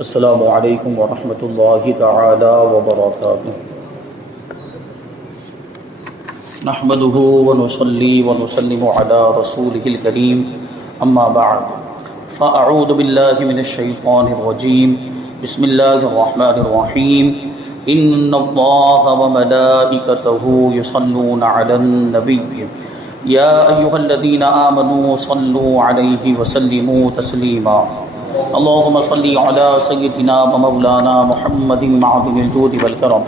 السلام علیکم ورحمۃ اللہ تعالی وبرکاتہ۔ نحمده ونصلي ونسلم على رسوله الكريم اما بعد فاعوذ باللہ من الشیطان الرجیم بسم اللہ الرحمن الرحیم ان اللہ وملائکته یصلون علی النبی یا ایھا الذین آمنوا صلوا علیہ وسلموا تسلیما اللهم صل على سيدنا ومولانا محمد معدن الجود والكرم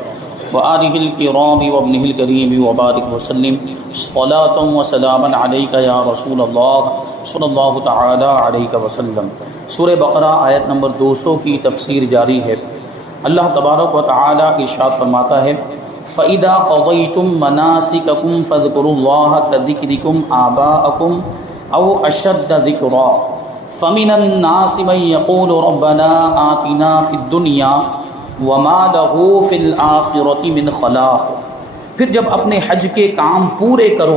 وآله الكرام وابنه الكريم وبارك وسلم صلاة وسلاما عليك يا رسول الله صلی اللہ تعالی علیہ وسلم۔ سورہ بقرہ آیت نمبر 200 کی تفسیر جاری ہے۔ اللہ تبارک و تعالی ارشاد فرماتا ہے فَإِذَا قَضَيْتُم مَّنَاسِكَكُمْ فَاذْكُرُوا اللَّهَ كَذِكْرِكُمْ آبَاءَكُمْ أَوْ أَشَدَّ ذِكْرًا فَمِنَ النَّاسِ مَن يَقُولُ رَبَّنَا آتِنَا فِي الدُّنْيَا وَمَا لَهُ فِي الْآخِرَةِ مِنْ خَلَاقٍ۔ پھر جب اپنے حج کے کام پورے کرو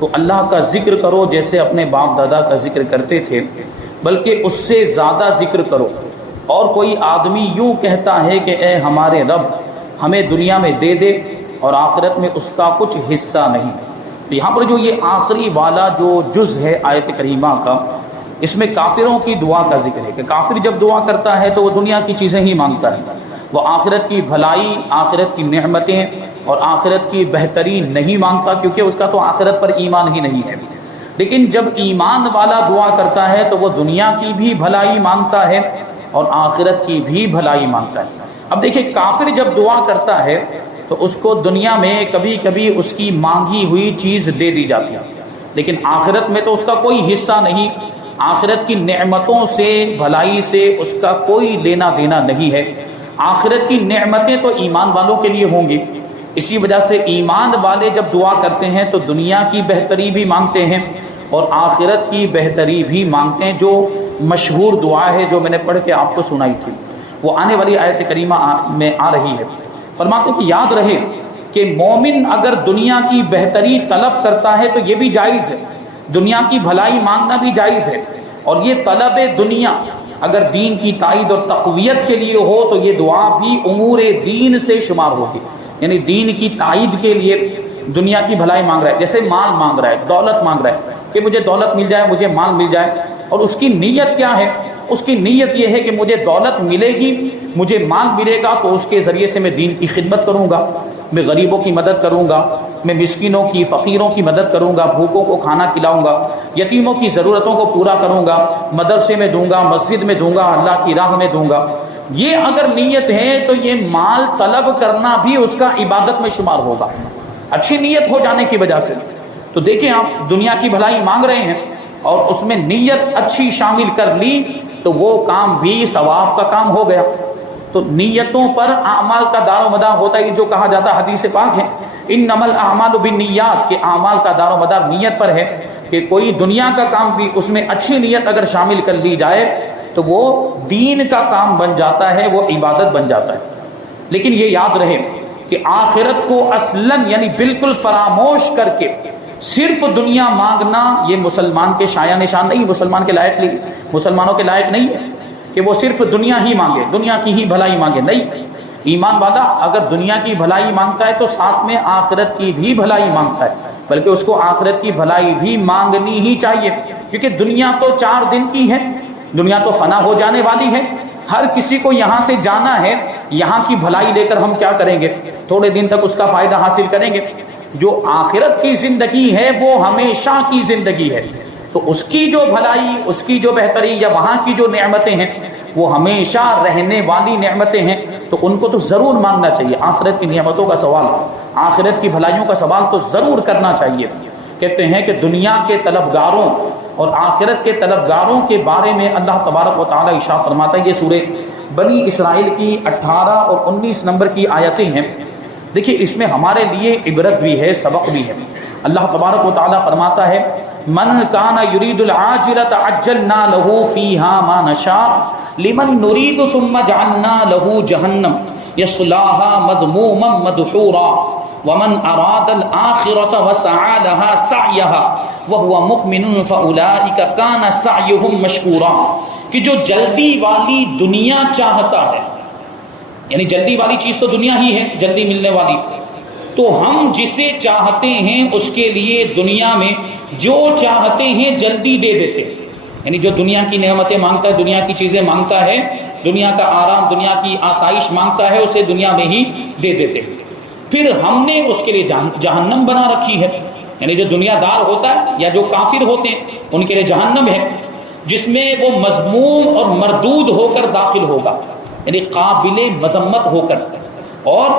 تو اللہ کا ذکر کرو جیسے اپنے باپ دادا کا ذکر کرتے تھے، بلکہ اس سے زیادہ ذکر کرو۔ اور کوئی آدمی یوں کہتا ہے کہ اے ہمارے رب ہمیں دنیا میں دے دے اور آخرت میں اس کا کچھ حصہ نہیں۔ یہاں پر جو یہ آخری والا جو جز ہے آیت کریمہ کا، اس میں کافروں کی دعا کا ذکر ہے کہ کافر جب دعا کرتا ہے تو وہ دنیا کی چیزیں ہی مانگتا ہے، وہ آخرت کی بھلائی، آخرت کی نعمتیں اور آخرت کی بہترین نہیں مانگتا، کیونکہ اس کا تو آخرت پر ایمان ہی نہیں ہے۔ لیکن جب ایمان والا دعا کرتا ہے تو وہ دنیا کی بھی بھلائی مانگتا ہے اور آخرت کی بھی بھلائی مانگتا ہے۔ اب دیکھیں کافر جب دعا کرتا ہے تو اس کو دنیا میں کبھی کبھی اس کی مانگی ہوئی چیز دے دی جاتی ہے، لیکن آخرت میں تو اس کا کوئی حصہ نہیں، آخرت کی نعمتوں سے، بھلائی سے اس کا کوئی لینا دینا نہیں ہے۔ آخرت کی نعمتیں تو ایمان والوں کے لیے ہوں گی، اسی وجہ سے ایمان والے جب دعا کرتے ہیں تو دنیا کی بہتری بھی مانگتے ہیں اور آخرت کی بہتری بھی مانگتے ہیں۔ جو مشہور دعا ہے جو میں نے پڑھ کے آپ کو سنائی تھی، وہ آنے والی آیت کریمہ میں آ رہی ہے۔ فرماتے کہ یاد رہے کہ مومن اگر دنیا کی بہتری طلب کرتا ہے تو یہ بھی جائز ہے، دنیا کی بھلائی مانگنا بھی جائز ہے، اور یہ طلب دنیا اگر دین کی تائید اور تقویت کے لیے ہو تو یہ دعا بھی امور دین سے شمار ہوگی، یعنی دین کی تائید کے لیے دنیا کی بھلائی مانگ رہا ہے، جیسے مال مانگ رہا ہے، دولت مانگ رہا ہے کہ مجھے دولت مل جائے، مجھے مال مل جائے، اور اس کی نیت کیا ہے؟ اس کی نیت یہ ہے کہ مجھے دولت ملے گی، مجھے مال ملے گا تو اس کے ذریعے سے میں دین کی خدمت کروں گا، میں غریبوں کی مدد کروں گا، میں مسکینوں کی، فقیروں کی مدد کروں گا، بھوکوں کو کھانا کھلاؤں گا، یتیموں کی ضرورتوں کو پورا کروں گا، مدرسے میں دوں گا، مسجد میں دوں گا، اللہ کی راہ میں دوں گا۔ یہ اگر نیت ہے تو یہ مال طلب کرنا بھی اس کا عبادت میں شمار ہوگا، اچھی نیت ہو جانے کی وجہ سے۔ تو دیکھیں آپ دنیا کی بھلائی مانگ رہے ہیں اور اس میں نیت اچھی شامل کر لی تو وہ کام بھی ثواب کا کام ہو گیا۔ تو نیتوں پر اعمال کا دار و مدار ہوتا ہے، جو کہا جاتا ہے حدیث پاک ہے انما الاعمال بالنیات، کہ اعمال کا دار و مدار نیت پر ہے، کہ کوئی دنیا کا کام بھی اس میں اچھی نیت اگر شامل کر لی جائے تو وہ دین کا کام بن جاتا ہے، وہ عبادت بن جاتا ہے۔ لیکن یہ یاد رہے کہ آخرت کو اصلاً یعنی بالکل فراموش کر کے صرف دنیا مانگنا یہ مسلمان کے شایع نشان نہیں، مسلمان کے لائق نہیں، مسلمانوں کے لائق نہیں ہے کہ وہ صرف دنیا ہی مانگے، دنیا کی ہی بھلائی مانگے۔ نہیں، ایمان والا اگر دنیا کی بھلائی مانگتا ہے تو ساتھ میں آخرت کی بھی بھلائی مانگتا ہے، بلکہ اس کو آخرت کی بھلائی بھی مانگنی ہی چاہیے، کیونکہ دنیا تو 4 دن کی ہے، دنیا تو فنا ہو جانے والی ہے، ہر کسی کو یہاں سے جانا ہے، یہاں کی بھلائی لے کر ہم کیا کریں گے؟ تھوڑے دن تک اس کا فائدہ حاصل کریں گے۔ جو آخرت کی زندگی ہے وہ ہمیشہ کی زندگی ہے، تو اس کی جو بھلائی، اس کی جو بہتری یا وہاں کی جو نعمتیں ہیں وہ ہمیشہ رہنے والی نعمتیں ہیں، تو ان کو تو ضرور مانگنا چاہیے۔ آخرت کی نعمتوں کا سوال، آخرت کی بھلائیوں کا سوال تو ضرور کرنا چاہیے۔ کہتے ہیں کہ دنیا کے طلبگاروں اور آخرت کے طلبگاروں کے بارے میں اللہ تبارک و تعالی ارشاد فرماتا ہے، یہ سورہ بنی اسرائیل کی 18 اور 19 نمبر کی آیتیں ہیں۔ دیکھیے اس میں ہمارے لیے عبرت بھی ہے، سبق بھی ہے۔ اللہ تبارک و تعالی فرماتا ہے من کان یرید العاجلۃ عجلنا له فیہا ما نشاء لمن نرید ثم جعلنا له جہنم یصلاها مذموما مدحورا ومن اراد الآخرۃ وسعى لها سعیها وهو مؤمن فاولئک کان سعیهم مشکورا۔ کہ جو جلدی والی دنیا چاہتا ہے، یعنی جلدی والی چیز تو دنیا ہی ہے، جلدی ملنے والی، تو ہم جسے چاہتے ہیں اس کے لیے دنیا میں جو چاہتے ہیں جلدی دے دیتے ہیں۔ یعنی جو دنیا کی نعمتیں مانگتا ہے، دنیا کی چیزیں مانگتا ہے، دنیا کا آرام، دنیا کی آسائش مانگتا ہے، اسے دنیا میں ہی دے دیتے ہیں۔ پھر ہم نے اس کے لیے جہنم بنا رکھی ہے، یعنی جو دنیا دار ہوتا ہے یا جو کافر ہوتے ہیں ان کے لیے جہنم ہے، جس میں وہ مذموم اور مردود ہو کر داخل ہوگا، یعنی قابل مذمت ہو کر اور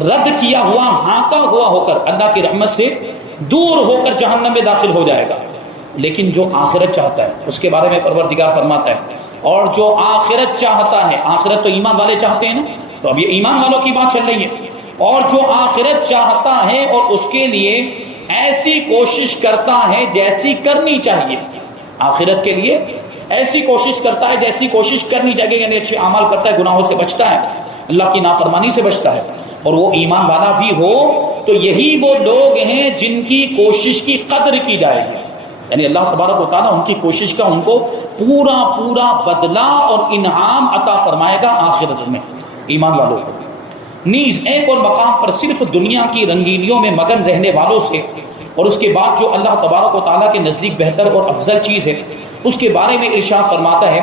رد کیا ہوا، ہانکا ہوا ہو کر، اللہ کی رحمت سے دور ہو کر جہنم میں داخل ہو جائے گا۔ لیکن جو آخرت چاہتا ہے اس کے بارے میں پروردگار فرماتا ہے، اور جو آخرت چاہتا ہے، آخرت تو ایمان والے چاہتے ہیں نا، تو اب یہ ایمان والوں کی بات چل رہی ہے، اور جو آخرت چاہتا ہے اور اس کے لیے ایسی کوشش کرتا ہے جیسی کرنی چاہیے، آخرت کے لیے ایسی کوشش کرتا ہے جیسی کوشش کرنی چاہیے، یعنی اچھے اعمال کرتا ہے، گناہوں سے بچتا ہے، اللہ کی نافرمانی سے بچتا ہے، اور وہ ایمان والا بھی ہو، تو یہی وہ لوگ ہیں جن کی کوشش کی قدر کی جائے گی، یعنی اللہ تبارک و تعالیٰ ان کی کوشش کا ان کو پورا پورا بدلہ اور انعام عطا فرمائے گا آخرت میں ایمان والوں کو۔ نیز ایک اور مقام پر صرف دنیا کی رنگینیوں میں مگن رہنے والوں سے، اور اس کے بعد جو اللہ تبارک و تعالیٰ کے نزدیک بہتر اور افضل چیز ہے اس کے بارے میں ارشاد فرماتا ہے۔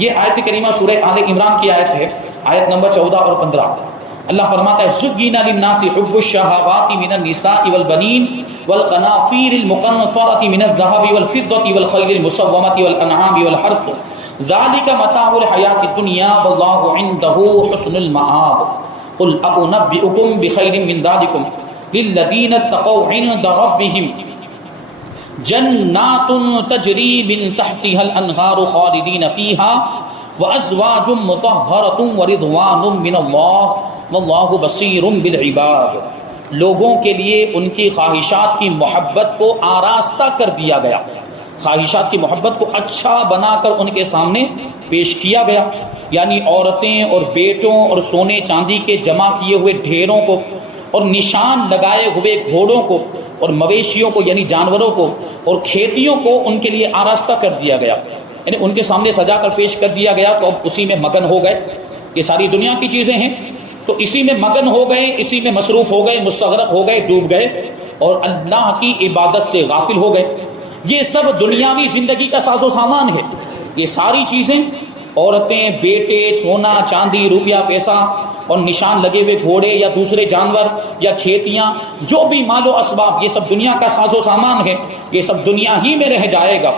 یہ آیت کریمہ سورہ آل عمران کی آیت ہے، آیت نمبر 14 اور 15۔ اللہ فرماتا ہے زُيِّنَ لِلنَّاسِ حُبُّ الشَّهَوَاتِ مِنَ النِّسَاءِ وَالْبَنِينَ وَالْقَنَاطِيرِ الْمُقَنطَرَةِ مِنَ الذَّهَبِ وَالْفِضَّةِ وَالْخَيْلِ الْمُسَوَّمَةِ وَالْأَنْعَامِ وَالْحَرْثِ ذَلِكَ مَتَاعُ الْحَيَاةِ الدُّنْيَا وَاللَّهُ عِندَهُ حُسْنُ الْمَآبِ قُلْ أَنُبِّئُكُم بِخَيْرٍ مِّن ذَلِكُمْ لِلَّذِينَ اتَّقَوْا عِندَ رَبِّهِمْ جَنَّاتٌ تَجْرِي مِن تَحْتِهَا الْأَنْهَارُ خَالِدِينَ فِيهَا وَأَزْوَاجٌ مُطَهَّرَةٌ وَرِضْوَانٌ مِّنَ اللَّهِ وَاللَّهُ بَصِيرٌ بِالْعِبَادِ۔ لوگوں کے لیے ان کی خواہشات کی محبت کو آراستہ کر دیا گیا، خواہشات کی محبت کو اچھا بنا کر ان کے سامنے پیش کیا گیا، یعنی عورتیں اور بیٹوں اور سونے چاندی کے جمع کیے ہوئے ڈھیروں کو اور نشان لگائے ہوئے گھوڑوں کو اور مویشیوں کو یعنی جانوروں کو اور کھیتیوں کو ان کے لیے آراستہ کر دیا گیا، یعنی ان کے سامنے سجا کر پیش کر دیا گیا، تو اب اسی میں مگن ہو گئے۔ یہ ساری دنیا کی چیزیں ہیں تو اسی میں مگن ہو گئے، اسی میں مصروف ہو گئے، مستغرق ہو گئے، ڈوب گئے اور اللہ کی عبادت سے غافل ہو گئے۔ یہ سب دنیاوی زندگی کا ساز و سامان ہے، یہ ساری چیزیں، عورتیں، بیٹے، سونا چاندی، روپیہ پیسہ اور نشان لگے ہوئے گھوڑے یا دوسرے جانور یا کھیتیاں، جو بھی مال و اسباب، یہ سب دنیا کا ساز و سامان ہے، یہ سب دنیا ہی میں رہ جائے گا،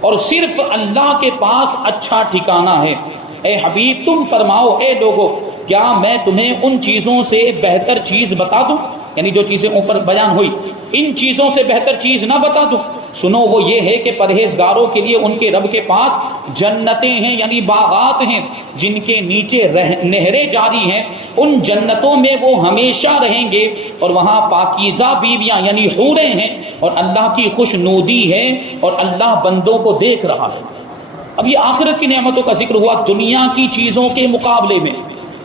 اور صرف اللہ کے پاس اچھا ٹھکانہ ہے۔ اے حبیب تم فرماؤ، اے لوگو، کیا میں تمہیں ان چیزوں سے بہتر چیز بتا دوں، یعنی جو چیزیں اوپر بیان ہوئی ان چیزوں سے بہتر چیز نہ بتا دوں؟ سنو، وہ یہ ہے کہ پرہیزگاروں کے لیے ان کے رب کے پاس جنتیں ہیں، یعنی باغات ہیں جن کے نیچے نہریں جاری ہیں، ان جنتوں میں وہ ہمیشہ رہیں گے، اور وہاں پاکیزہ بیویاں یعنی حوریں ہیں، اور اللہ کی خوشنودی ہے، اور اللہ بندوں کو دیکھ رہا ہے۔ اب یہ آخرت کی نعمتوں کا ذکر ہوا دنیا کی چیزوں کے مقابلے میں،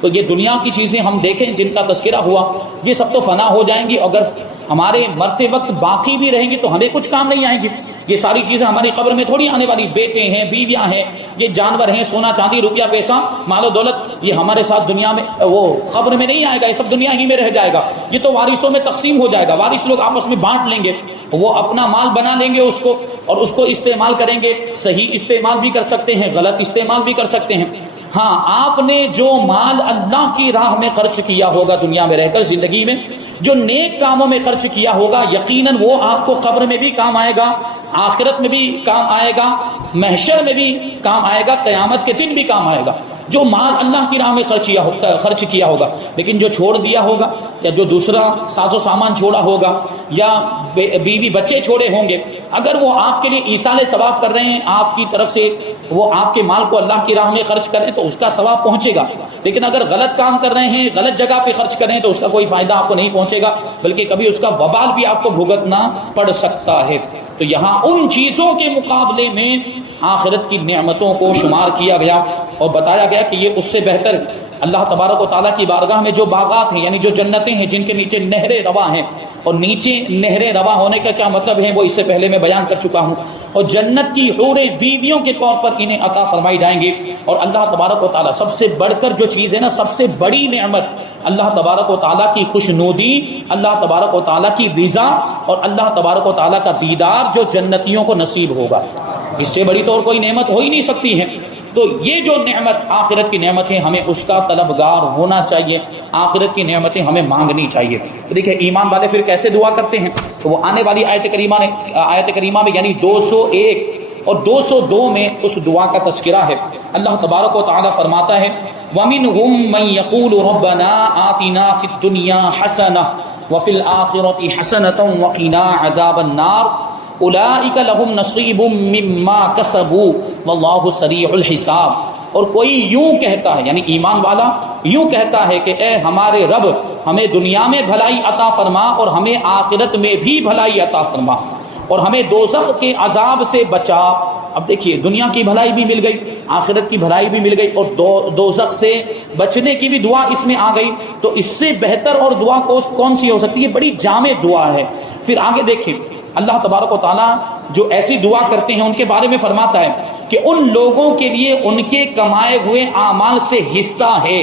تو یہ دنیا کی چیزیں ہم دیکھیں جن کا تذکرہ ہوا، یہ سب تو فنا ہو جائیں گی، اگر ہمارے مرتے وقت باقی بھی رہیں گی تو ہمیں کچھ کام نہیں آئیں گی۔ یہ ساری چیزیں ہماری قبر میں تھوڑی آنے والی، بیٹے ہیں، بیویاں ہیں، یہ جانور ہیں، سونا چاندی، روپیہ پیسہ، مال و دولت، یہ ہمارے ساتھ دنیا میں وہ قبر میں نہیں آئے گا، یہ سب دنیا ہی میں رہ جائے گا، یہ تو وارثوں میں تقسیم ہو جائے گا، وارث لوگ آپس میں بانٹ لیں گے، وہ اپنا مال بنا لیں گے اس کو، اور اس کو استعمال کریں گے، صحیح استعمال بھی کر سکتے ہیں، غلط استعمال بھی کر سکتے ہیں۔ ہاں، آپ نے جو مال اللہ کی راہ میں خرچ کیا ہوگا دنیا میں رہ کر، زندگی میں جو نیک کاموں میں خرچ کیا ہوگا، یقیناً وہ آپ کو قبر میں بھی کام آئے گا، آخرت میں بھی کام آئے گا، محشر میں بھی کام آئے گا، قیامت کے دن بھی کام آئے گا، جو مال اللہ کی راہ میں خرچ کیا ہوگا۔ لیکن جو چھوڑ دیا ہوگا یا جو دوسرا ساز و سامان چھوڑا ہوگا یا بیوی بچے چھوڑے ہوں گے، اگر وہ آپ کے لیے ایصال ثواب کر رہے ہیں، آپ کی طرف سے وہ آپ کے مال کو اللہ کی راہ میں خرچ کریں تو اس کا ثواب پہنچے گا، لیکن اگر غلط کام کر رہے ہیں، غلط جگہ پہ خرچ کریں تو اس کا کوئی فائدہ آپ کو نہیں پہنچے گا، بلکہ کبھی اس کا وبال بھی آپ کو بھگتنا پڑ سکتا ہے۔ تو یہاں ان چیزوں کے مقابلے میں آخرت کی نعمتوں کو شمار کیا گیا اور بتایا گیا کہ یہ اس سے بہتر اللہ تبارک و تعالیٰ کی بارگاہ میں جو باغات ہیں، یعنی جو جنتیں ہیں جن کے نیچے نہریں رواں ہیں، اور نیچے نہریں رواں ہونے کا کیا مطلب ہے وہ اس سے پہلے میں بیان کر چکا ہوں، اور جنت کی حوریں بیویوں کے طور پر انہیں عطا فرمائی جائیں گے. اور اللہ تبارک و تعالیٰ سب سے بڑھ کر جو چیز ہے نا، سب سے بڑی نعمت اللہ تبارک و تعالیٰ کی خوشنودی، اللہ تبارک و تعالیٰ کی رضا اور اللہ تبارک و تعالیٰ کا دیدار جو جنتیوں کو نصیب ہوگا. اس سے بڑی تو اور کوئی نعمت ہو ہی نہیں سکتی ہے. تو یہ جو نعمت آخرت کی نعمتیں، ہمیں اس کا طلبگار ہونا چاہیے، آخرت کی نعمتیں ہمیں مانگنی چاہیے. تو دیکھیں ایمان والے پھر کیسے دعا کرتے ہیں، تو وہ آنے والی آیت کریمہ میں یعنی 201 اور 202 میں اس دعا کا تذکرہ ہے. اللہ تبارک و تعالی فرماتا ہے وَمِنْهُمْ مَنْ يَقُولُ رَبَّنَا آتِنَا فِي الدُّنْيَا حَسَنَةً وَفِي الْآخِرَةِ حَسَنَةً وَقِنَا عَذَابَ النَّارِ اولئک لہم نصیب مما کسبوا واللہ سریع الحساب. اور کوئی یوں کہتا ہے، یعنی ایمان والا یوں کہتا ہے کہ اے ہمارے رب، ہمیں دنیا میں بھلائی عطا فرما اور ہمیں آخرت میں بھی بھلائی عطا فرما اور ہمیں دوزخ کے عذاب سے بچا. اب دیکھیے دنیا کی بھلائی بھی مل گئی، آخرت کی بھلائی بھی مل گئی اور دوزخ سے بچنے کی بھی دعا اس میں آ گئی. تو اس سے بہتر اور دعا کون سی ہو سکتی ہے؟ بڑی جامع دعا ہے. پھر آگے دیکھیں اللہ تبارک و تعالیٰ جو ایسی دعا کرتے ہیں ان کے بارے میں فرماتا ہے کہ ان لوگوں کے لیے ان کے کمائے ہوئے اعمال سے حصہ ہے.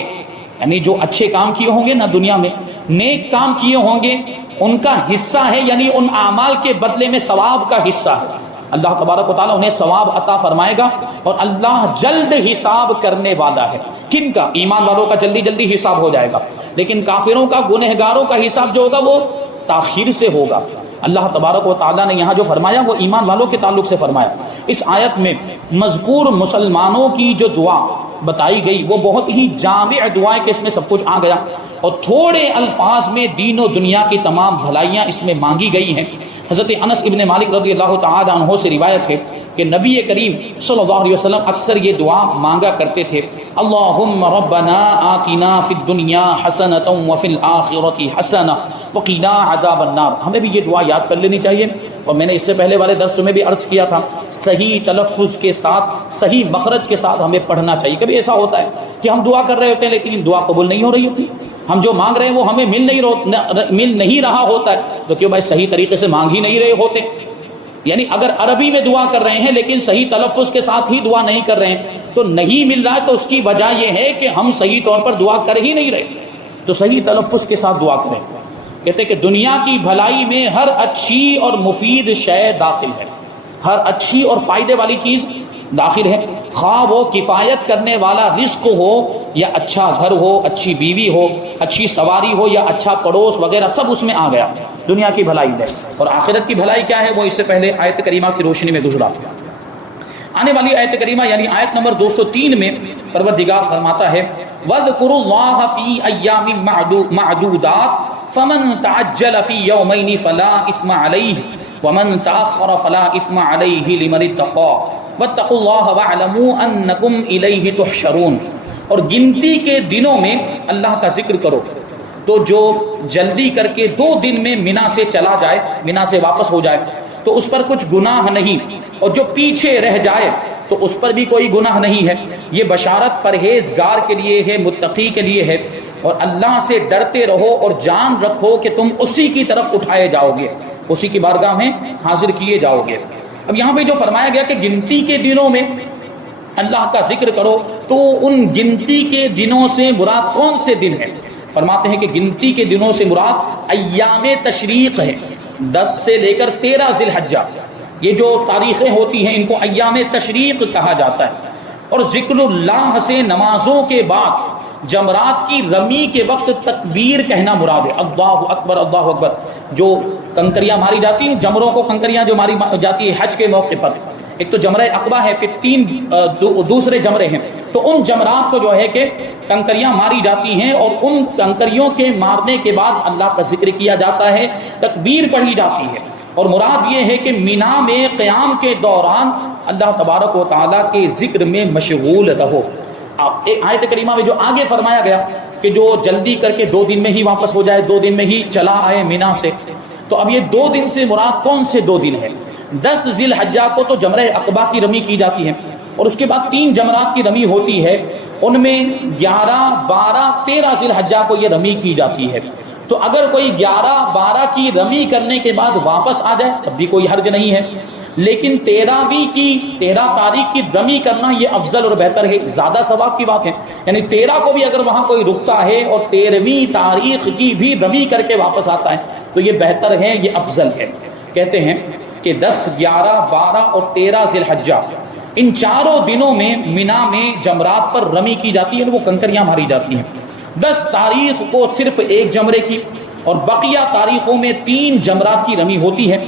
یعنی جو اچھے کام کیے ہوں گے نا دنیا میں، نیک کام کیے ہوں گے، ان کا حصہ ہے، یعنی ان اعمال کے بدلے میں ثواب کا حصہ ہے. اللہ تبارک و تعالیٰ انہیں ثواب عطا فرمائے گا اور اللہ جلد حساب کرنے والا ہے. کن کا؟ ایمان والوں کا جلدی جلدی حساب ہو جائے گا، لیکن کافروں کا، گنہگاروں کا حساب جو ہوگا وہ تاخیر سے ہوگا. اللہ تبارک و تعالیٰ نے یہاں جو فرمایا وہ ایمان والوں کے تعلق سے فرمایا. اس آیت میں مذکور مسلمانوں کی جو دعا بتائی گئی وہ بہت ہی جامع دعا ہے کہ اس میں سب کچھ آ گیا اور تھوڑے الفاظ میں دین و دنیا کی تمام بھلائیاں اس میں مانگی گئی ہیں. حضرت انس ابن مالک رضی اللہ تعالی عنہ سے روایت ہے کہ نبی کریم صلی اللہ علیہ وسلم اکثر یہ دعا مانگا کرتے تھے، اللہم ربنا آتنا فی الدنیا حسنۃ وفی الآخرۃ حسنۃ وقنا عذاب النار. ہمیں بھی یہ دعا یاد کر لینی چاہیے اور میں نے اس سے پہلے والے درس میں بھی عرض کیا تھا صحیح تلفظ کے ساتھ، صحیح مخرج کے ساتھ ہمیں پڑھنا چاہیے. کبھی ایسا ہوتا ہے کہ ہم دعا کر رہے ہوتے ہیں لیکن دعا قبول نہیں ہو رہی ہوتی، ہم جو مانگ رہے ہیں وہ ہمیں مل نہیں رہا ہوتا ہے، تو کیوں بھائی صحیح طریقے سے مانگ ہی نہیں رہے ہوتے. یعنی اگر عربی میں دعا کر رہے ہیں لیکن صحیح تلفظ کے ساتھ ہی دعا نہیں کر رہے ہیں تو نہیں مل رہا ہے، تو اس کی وجہ یہ ہے کہ ہم صحیح طور پر دعا کر ہی نہیں رہے. تو صحیح تلفظ کے ساتھ دعا کریں. کہتے ہیں کہ دنیا کی بھلائی میں ہر اچھی اور مفید شے داخل ہے، ہر اچھی اور فائدے والی چیز داخل ہے، خواہ وہ کفایت کرنے والا رزق ہو یا اچھا گھر ہو، اچھی بیوی ہو، اچھی سواری ہو یا اچھا پڑوس وغیرہ، سب اس میں آ گیا دنیا کی بھلائی میں. اور آخرت کی بھلائی کیا ہے وہ اس سے پہلے آیت کریمہ کی روشنی میں گزرا. آنے والی آیت کریمہ یعنی آیت نمبر 203 میں پروردگار فرماتا ہے وَاذْكُرُوا اللَّهَ فِي أَيَّامٍ مَعْدُودَاتٍ فَمَن تَعَجَّلَ فِي يَوْمَيْنِ فَلَا إِثْمَ عَلَيْهِ وَمَن تَأَخَّرَ فَلَا إِثْمَ عَلَيْهِ لِمَنِ اتَّقَىٰ وَاتَّقُوا اللَّهَ وَاعْلَمُوا أَنَّكُمْ إِلَيْهِ تُحْشَرُونَ. اور گنتی کے دنوں میں اللہ کا ذکر کرو تو جو جلدی کر کے 2 دن میں منا سے چلا جائے، منا سے واپس ہو جائے تو اس پر کچھ گناہ نہیں، اور جو پیچھے رہ جائے تو اس پر بھی کوئی گناہ نہیں ہے. یہ بشارت پرہیزگار کے لیے ہے، متقی کے لیے ہے. اور اللہ سے ڈرتے رہو اور جان رکھو کہ تم اسی کی طرف اٹھائے جاؤ گے، اسی کی بارگاہ میں حاضر کیے جاؤ گے. اب یہاں پہ جو فرمایا گیا کہ گنتی کے دنوں میں اللہ کا ذکر کرو، تو ان گنتی کے دنوں سے مراد کون سے دن ہیں؟ فرماتے ہیں کہ گنتی کے دنوں سے مراد ایام تشریق ہے، 10 سے لے کر 13 ذی الحجہ. یہ جو تاریخیں ہوتی ہیں ان کو ایام تشریق کہا جاتا ہے. اور ذکر اللہ سے نمازوں کے بعد جمرات کی رمی کے وقت تکبیر کہنا مراد ہے. اللہ اکبر اللہ اکبر. جو کنکریاں ماری جاتی ہیں، جمروں کو کنکریاں جو ماری جاتی ہے حج کے موقع پر، ایک تو جمرہ عقبہ ہے، پھر 3 دوسرے جمرے ہیں. تو ان جمرات کو جو ہے کہ کنکریاں ماری جاتی ہیں اور ان کنکریوں کے مارنے کے بعد اللہ کا ذکر کیا جاتا ہے، تکبیر پڑھی جاتی ہے. اور مراد یہ ہے کہ مینا میں قیام کے دوران اللہ تبارک و تعالیٰ کے ذکر میں مشغول رہو. ایک آیت کریمہ میں جو آگے فرمایا گیا کہ جو جلدی کر کے 2 دن میں ہی واپس ہو جائے، 2 دن میں ہی چلا آئے مینا سے، تو اب یہ 2 دن سے مراد کون سے 2 دن ہے؟ 10 ذی الحجہ کو تو جمرہ عقبہ کی رمی کی جاتی ہے اور اس کے بعد 3 جمرات کی رمی ہوتی ہے، ان میں 11 12 13 ذی الحجہ کو یہ رمی کی جاتی ہے. تو اگر کوئی 11 12 کی رمی کرنے کے بعد واپس آ جائے تب بھی کوئی حرج نہیں ہے. لیکن 13 تاریخ کی رمی کرنا یہ افضل اور بہتر ہے، زیادہ ثواب کی بات ہے۔ یعنی 13 کو بھی اگر وہاں کوئی رکتا ہے اور 13ویں تاریخ کی بھی رمی کر کے واپس آتا ہے تو یہ بہتر ہے، یہ افضل ہے۔ کہتے ہیں کہ 10، 11، 12 اور 13 ذی الحجہ ان چاروں دنوں میں مینا میں جمرات پر رمی کی جاتی ہے، وہ کنکریاں ماری جاتی ہیں۔ 10 تاریخ کو صرف ایک جمرے کی اور بقیہ تاریخوں میں 3 جمرات کی رمی ہوتی ہے۔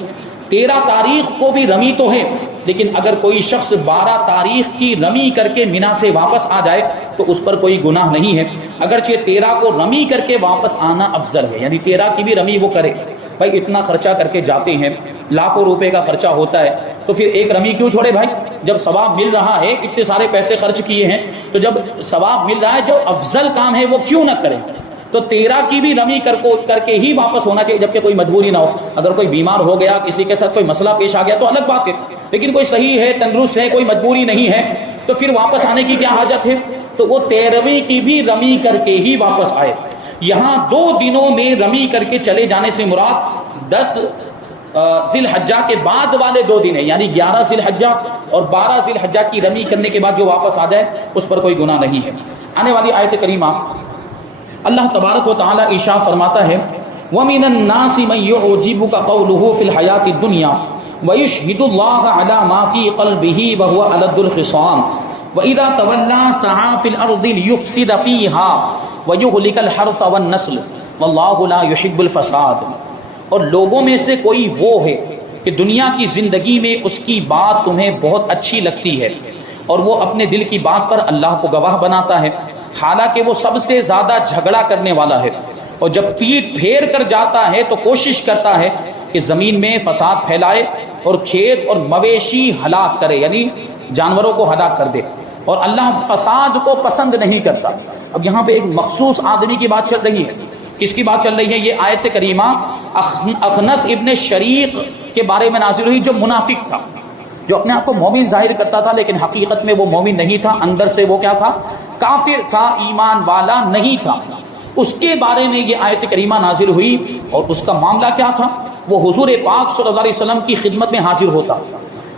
13 تاریخ کو بھی رمی تو ہے، لیکن اگر کوئی شخص 12 تاریخ کی رمی کر کے مینا سے واپس آ جائے تو اس پر کوئی گناہ نہیں ہے، اگرچہ 13 کو رمی کر کے واپس آنا افضل ہے، یعنی 13 کی بھی رمی وہ کرے۔ بھائی اتنا خرچہ کر کے جاتے ہیں، لاکھوں روپے کا خرچہ ہوتا ہے، تو پھر ایک رمی کیوں چھوڑے بھائی؟ جب ثواب مل رہا ہے، اتنے سارے پیسے خرچ کیے ہیں، تو جب ثواب مل رہا ہے جو افضل کام ہے وہ کیوں نہ کرے؟ تو 13 کی بھی رمی کر کے ہی واپس ہونا چاہیے، جبکہ کوئی مجبوری نہ ہو۔ اگر کوئی بیمار ہو گیا، کسی کے ساتھ کوئی مسئلہ پیش آ گیا تو الگ بات ہے، لیکن کوئی صحیح ہے، تندرست ہے، کوئی مجبوری نہیں ہے، تو پھر واپس آنے کی کیا حاجت ہے؟ تو وہ 13ویں کی بھی رمی کر کے ہی واپس آئے۔ یہاں 2 دنوں میں رمی کر کے چلے جانے سے مراد 10 ذی الحجہ کے بعد والے 2 دن ہیں، یعنی 11 ذی الحجہ اور 12 ذی الحجہ کی رمی کرنے کے بعد جو واپس آ جائے اس پر کوئی گناہ نہیں ہے۔ آنے والی آیت کریمہ اللہ تبارک و تعالی ارشاد فرماتا ہے وَمِنَ النَّاسِ مَن يُعْجِبُكَ قَوْلُهُ فِي الْحَيَاةِ الدُّنْيَا وَيُشْهِدُ اللَّهَ عَلَى مَا فِي قَلْبِهِ وَهُوَ أَلَدُّ الْخِصَامِ وَإِذَا تَوَلَّى سَعَىٰ فِي الْأَرْضِ لِيُفْسِدَ فِيهَا وَيُهْلِكَ الْحَرْثَ وَالنَّسْلَ وَاللَّهُ لَا يُحِبُّ الْفَسَادَ۔ اور لوگوں میں سے کوئی وہ ہے کہ دنیا کی زندگی میں اس کی بات تمہیں بہت اچھی لگتی ہے اور وہ اپنے دل کی بات پر اللہ کو گواہ بناتا ہے، حالانکہ وہ سب سے زیادہ جھگڑا کرنے والا ہے، اور جب پیٹ پھیر کر جاتا ہے تو کوشش کرتا ہے کہ زمین میں فساد پھیلائے اور کھیت اور مویشی ہلاک کرے، یعنی جانوروں کو ہلاک کر دے، اور اللہ فساد کو پسند نہیں کرتا۔ اب یہاں پہ ایک مخصوص آدمی کی بات چل رہی ہے۔ کس کی بات چل رہی ہے؟ یہ آیت کریمہ اخنس ابن شریق کے بارے میں نازل ہوئی، جو منافق تھا، جو اپنے آپ کو مومن ظاہر کرتا تھا لیکن حقیقت میں وہ مومن نہیں تھا، اندر سے وہ کیا تھا؟ کافر تھا، ایمان والا نہیں تھا۔ اس کے بارے میں یہ آیت کریمہ نازل ہوئی، اور اس کا معاملہ کیا تھا؟ وہ حضور پاک صلی اللہ علیہ وسلم کی خدمت میں حاضر ہوتا،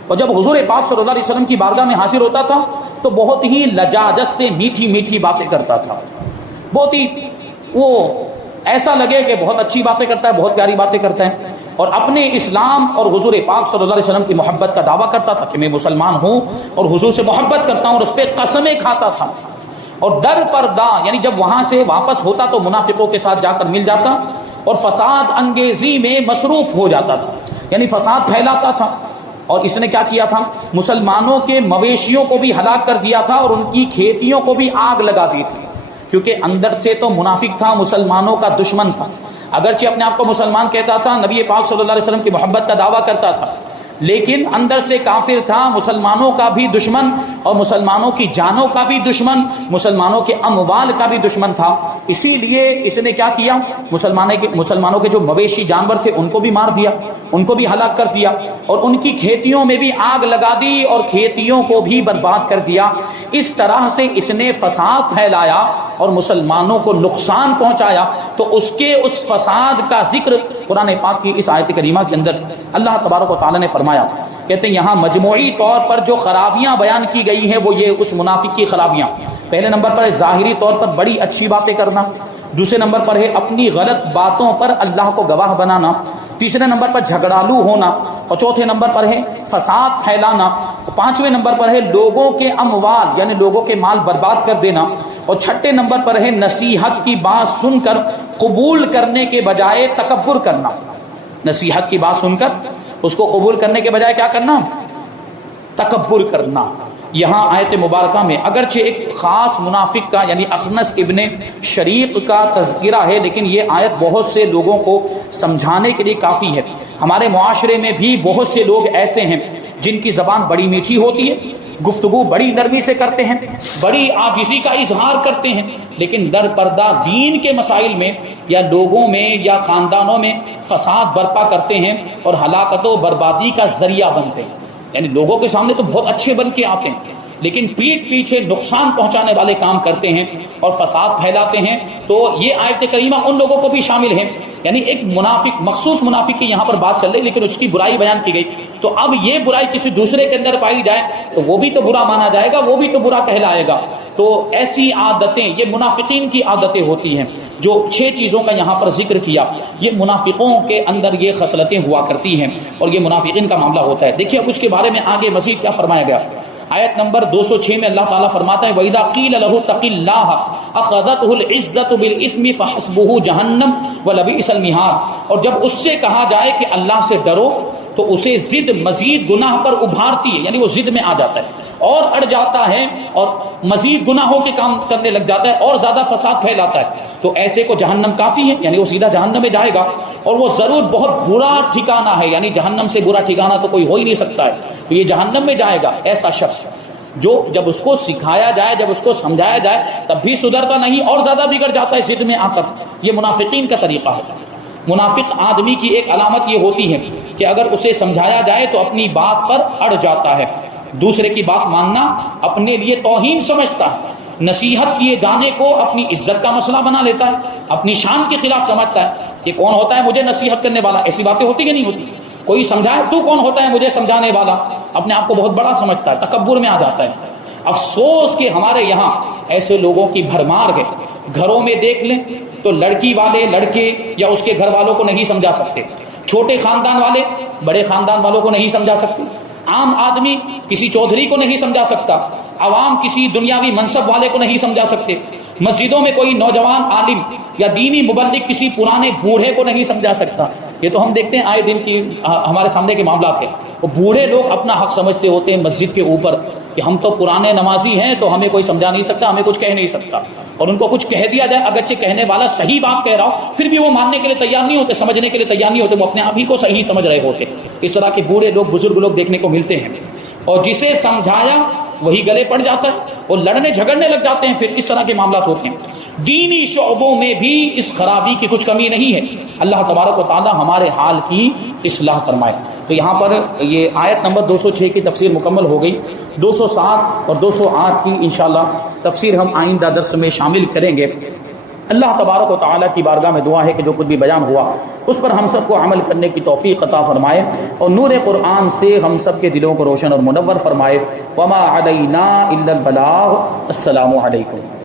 اور جب حضور پاک صلی اللہ علیہ وسلم کی بارگاہ میں حاضر ہوتا تھا تو بہت ہی لجاجت سے میٹھی میٹھی باتیں کرتا تھا، بہت ہی وہ ایسا لگے کہ بہت اچھی باتیں کرتا ہے، بہت پیاری باتیں کرتا ہے، اور اپنے اسلام اور حضور پاک صلی اللہ علیہ وسلم کی محبت کا دعویٰ کرتا تھا کہ میں مسلمان ہوں اور حضور سے محبت کرتا ہوں، اور اس پہ قسمیں کھاتا تھا، اور در پردہ یعنی جب وہاں سے واپس ہوتا تو منافقوں کے ساتھ جا کر مل جاتا اور فساد انگیزی میں مصروف ہو جاتا تھا، یعنی فساد پھیلاتا تھا۔ اور اس نے کیا کیا تھا؟ مسلمانوں کے مویشیوں کو بھی ہلاک کر دیا تھا اور ان کی کھیتیوں کو بھی آگ لگا دی تھی، کیونکہ اندر سے تو منافق تھا، مسلمانوں کا دشمن تھا، اگرچہ اپنے آپ کو مسلمان کہتا تھا، نبی پاک صلی اللہ علیہ وسلم کی محبت کا دعویٰ کرتا تھا، لیکن اندر سے کافر تھا، مسلمانوں کا بھی دشمن اور مسلمانوں کی جانوں کا بھی دشمن، مسلمانوں کے اموال کا بھی دشمن تھا۔ اسی لیے اس نے کیا کیا؟ مسلمانوں کے جو مویشی جانور تھے ان کو بھی مار دیا، ان کو بھی ہلاک کر دیا، اور ان کی کھیتیوں میں بھی آگ لگا دی اور کھیتیوں کو بھی برباد کر دیا۔ اس طرح سے اس نے فساد پھیلایا اور مسلمانوں کو نقصان پہنچایا۔ تو اس فساد کا ذکر قرآن پاک کی اس آیت کریمہ کے اندر اللہ تبارک و تعالی نے فرمایا۔ کہتے ہیں یہاں مجموعی طور پر جو خرابیاں بیان کی گئی ہیں وہ یہ اس منافق کی خرابیاں، پہلے نمبر پر ہے ظاہری طور پر بڑی اچھی باتیں کرنا، دوسرے نمبر پر ہے اپنی غلط باتوں پر اللہ کو گواہ بنانا، تیسرے نمبر پر جھگڑالو ہونا، اور چوتھے نمبر پر ہے فساد پھیلانا، پانچویں نمبر پر ہے لوگوں کے اموال یعنی لوگوں کے مال برباد کر دینا، اور چھٹے نمبر پر ہے نصیحت کی بات سن کر قبول کرنے کے بجائے تکبر کرنا۔ نصیحت کی بات سن کر اس کو قبول کرنے کے بجائے کیا کرنا؟ تکبر کرنا۔ یہاں آیت مبارکہ میں اگرچہ ایک خاص منافق کا یعنی اخنس ابن شریق کا تذکرہ ہے، لیکن یہ آیت بہت سے لوگوں کو سمجھانے کے لیے کافی ہے۔ ہمارے معاشرے میں بھی بہت سے لوگ ایسے ہیں جن کی زبان بڑی میٹھی ہوتی ہے، گفتگو بڑی نرمی سے کرتے ہیں، بڑی عاجزی کا اظہار کرتے ہیں، لیکن در پردہ دین کے مسائل میں یا لوگوں میں یا خاندانوں میں فساد برپا کرتے ہیں اور ہلاکت و بربادی کا ذریعہ بنتے ہیں۔ یعنی لوگوں کے سامنے تو بہت اچھے بن کے آتے ہیں، لیکن پیٹ پیچھے نقصان پہنچانے والے کام کرتے ہیں اور فساد پھیلاتے ہیں۔ تو یہ آیت کریمہ ان لوگوں کو بھی شامل ہے یعنی ایک منافق، مخصوص منافق کی یہاں پر بات چل رہی لیکن اس کی برائی بیان کی گئی، تو اب یہ برائی کسی دوسرے کے اندر پائی جائے تو وہ بھی تو برا مانا جائے گا، وہ بھی تو برا کہلائے گا۔ تو ایسی عادتیں یہ منافقین کی عادتیں ہوتی ہیں، جو 6 چیزوں کا یہاں پر ذکر کیا، یہ منافقوں کے اندر یہ خصلتیں ہوا کرتی ہیں اور یہ منافقین کا معاملہ ہوتا ہے۔ دیکھیے اب اس کے بارے میں آگے مزید کیا فرمایا گیا۔ آیت نمبر 206 میں اللہ تعالیٰ فرماتا ہے وَإِذَا قِيلَ لَهُ اتَّقِ اللَّهَ أَخَذَتْهُ الْعِزَّةُ بِالْإِثْمِ فَحَسْبُهُ جَهَنَّمُ وَلَبِئْسَ الْمِهَادُ، اور جب اس سے کہا جائے کہ اللہ سے ڈرو تو اسے ضد مزید گناہ پر ابھارتی ہے، یعنی وہ ضد میں آ جاتا ہے اور اڑ جاتا ہے اور مزید گناہوں کے کام کرنے لگ جاتا ہے اور زیادہ فساد پھیلاتا ہے، تو ایسے کو جہنم کافی ہے، یعنی وہ سیدھا جہنم میں جائے گا اور وہ ضرور بہت برا ٹھکانہ ہے، یعنی جہنم سے برا ٹھکانہ تو کوئی ہو ہی نہیں سکتا ہے، تو یہ جہنم میں جائے گا ایسا شخص جو جب اس کو سکھایا جائے، جب اس کو سمجھایا جائے تب بھی سدھرتا نہیں اور زیادہ بگڑ جاتا ہے ضد میں آ کر۔ یہ منافقین کا طریقہ ہے۔ منافق آدمی کی ایک علامت یہ ہوتی ہے کہ اگر اسے سمجھایا جائے تو اپنی بات پر اڑ جاتا ہے، دوسرے کی بات ماننا اپنے لیے توہین سمجھتا ہے، نصیحت کیے جانے کو اپنی عزت کا مسئلہ بنا لیتا ہے، اپنی شان کے خلاف سمجھتا ہے۔ یہ کون ہوتا ہے مجھے نصیحت کرنے والا؟ ایسی باتیں ہوتی کہ نہیں ہوتی؟ کوئی سمجھائے تو کون ہوتا ہے مجھے سمجھانے والا؟ اپنے آپ کو بہت بڑا سمجھتا ہے، تکبر میں آ جاتا ہے۔ افسوس کہ ہمارے یہاں ایسے لوگوں کی بھرمار ہے۔ گھروں میں دیکھ لیں تو لڑکی والے لڑکے یا اس کے گھر والوں کو نہیں سمجھا سکتے، چھوٹے خاندان والے بڑے خاندان والوں کو نہیں سمجھا سکتے، عام آدمی کسی چودھری کو نہیں سمجھا سکتا، عوام کسی دنیاوی منصب والے کو نہیں سمجھا سکتے، مسجدوں میں کوئی نوجوان عالم یا دینی مبلغ کسی پرانے بوڑھے کو نہیں سمجھا سکتا۔ یہ تو ہم دیکھتے ہیں آئے دن کی ہمارے سامنے کے معاملات ہیں، وہ بوڑھے لوگ اپنا حق سمجھتے ہوتے ہیں مسجد کے اوپر کہ ہم تو پرانے نمازی ہیں تو ہمیں کوئی سمجھا نہیں سکتا، ہمیں کچھ کہہ نہیں سکتا، اور ان کو کچھ کہہ دیا جائے اگرچہ کہنے والا صحیح بات کہہ رہا ہو پھر بھی وہ ماننے کے لیے تیار نہیں ہوتے، سمجھنے کے لیے تیار نہیں ہوتے، وہ اپنے آپ ہی کو صحیح سمجھ رہے ہوتے۔ اس طرح کے بوڑھے لوگ بزرگ لوگ دیکھنے کو ملتے ہیں، اور جسے سمجھایا وہی گلے پڑ جاتا ہے، وہ لڑنے جھگڑنے لگ جاتے ہیں، پھر اس طرح کے معاملات ہوتے ہیں۔ دینی شعبوں میں بھی اس خرابی کی کچھ کمی نہیں ہے۔ اللہ تبارک و تعالی ہمارے حال کی اصلاح فرمائے۔ تو یہاں پر یہ آیت نمبر 206 کی تفسیر مکمل ہو گئی۔ 207 اور 208 کی انشاءاللہ تفسیر ہم آئندہ درس میں شامل کریں گے۔ اللہ تبارک و تعالیٰ کی بارگاہ میں دعا ہے کہ جو کچھ بھی بیان ہوا اس پر ہم سب کو عمل کرنے کی توفیق عطا فرمائے اور نور قرآن سے ہم سب کے دلوں کو روشن اور منور فرمائے۔ وما علینا الا البلاغ۔ السلام علیکم۔